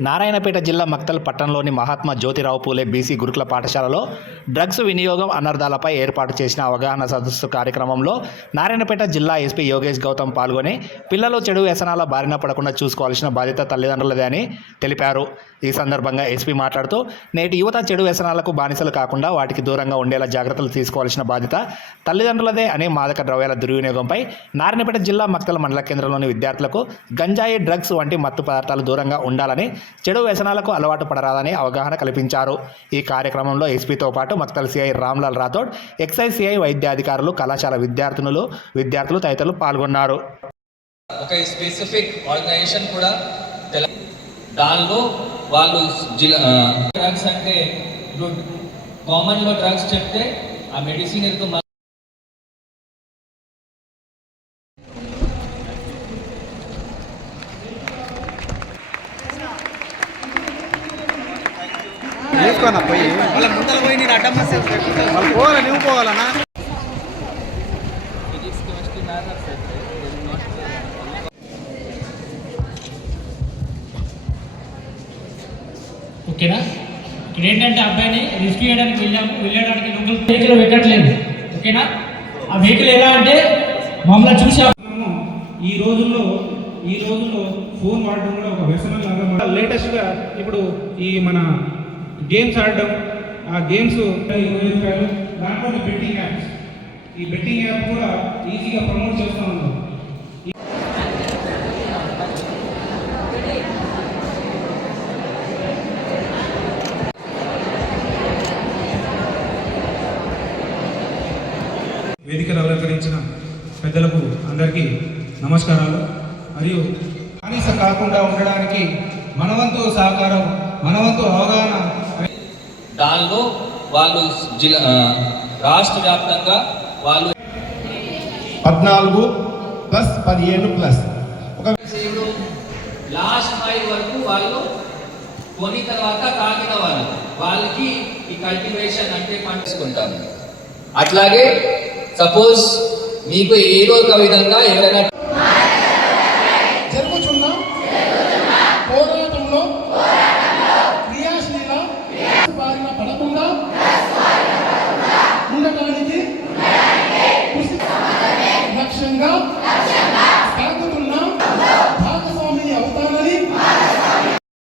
నారాయణపేట జిల్లా మక్తల్ పట్టణంలోని మహాత్మా జ్యోతిరావు పూలే బీసీ గురుకుల పాఠశాలలో డ్రగ్స్ వినియోగం అనర్థాలపై ఏర్పాటు చేసిన అవగాహన సదస్సు కార్యక్రమంలో నారాయణపేట జిల్లా ఎస్పీ యోగేష్ గౌతమ్ పాల్గొని పిల్లలు చెడు వ్యసనాల బారిన పడకుండా చూసుకోవాల్సిన బాధ్యత తల్లిదండ్రులదే అని తెలిపారు. ఈ సందర్భంగా ఎస్పీ మాట్లాడుతూ నేటి యువత చెడు వ్యసనాలకు బానిసలు కాకుండా వాటికి దూరంగా ఉండేలా జాగ్రత్తలు తీసుకోవాల్సిన బాధ్యత తల్లిదండ్రులదే అని మాదక ద్రవ్యాల దుర్వినియోగంపై నారాయణపేట జిల్లా మక్తల మండల కేంద్రంలోని విద్యార్థులకు గంజాయి డ్రగ్స్ వంటి మత్తు పదార్థాలు దూరంగా ఉండాలని చెడు వ్యసనాలకు అలవాటు పడరాదని అవగాహన కల్పించారు. ఈ కార్యక్రమంలో ఎస్పీతో పాటు Maktal CI Ramlal Rathod excise CI వైద్యాధికారులు కళాశాల విద్యార్థినులు విద్యార్థులు తదితరులు పాల్గొన్నారు. ఒక స్పెసిఫిక్ ఆర్గనైజేషన్ కూడా దానిలో వాళ్ళు డ్రగ్స్ అంటే ఇప్పుడు కామన్లో డ్రగ్స్ చెప్తే ఆ మెడిసిన్ ఎందుకు పోయి. వాళ్ళ పోవాలి నువ్వు పోవాలన్నా ఓకేనా? ఇక్కడ ఏంటంటే అబ్బాయిని రెస్క్యూ చేయడానికి వెళ్ళాము. వెళ్ళడానికి లోకల్ వెహికల్ పెట్టట్లేదు ఓకేనా? ఆ వెహికల్ ఎలా అంటే మమ్మల్ని చూసి ఆ- మనము ఈ రోజుల్లో ఈ రోజుల్లో ఫోన్ వాడడం కూడా ఒక వ్యసనం లాగా లేటెస్ట్గా ఇప్పుడు ఈ మన గేమ్స్ ఆడడం ఆ గేమ్స్ రూపాయలు. దాంట్లో బెట్టింగ్ యాప్స్ ఈ బెట్టింగ్ యాప్ కూడా ఈజీగా ప్రమోట్ చేస్తూ ఉన్నాం. వేదికలు అలంకరించిన పెద్దలకు అందరికీ నమస్కారాలు. మరియు కనీసం కాకుండా ఉండడానికి మనవంతు సహకారం మనవంతు అవగాహన దానిలో వాళ్ళు జిల్లా రాష్ట్ర వ్యాప్తంగా వాళ్ళు పద్నాలుగు ప్లస్ పదిహేను ప్లస్. ఒక లాస్ట్ ఫైవ్ వరకు వాళ్ళు కొని తర్వాత తాగిన వాళ్ళు. వాళ్ళకి ఈ కల్టివేషన్ అంటే పండించుకుంటాను అట్లాగే సపోజ్ మీకు ఏదో ఒక విధంగా ఎవరైనా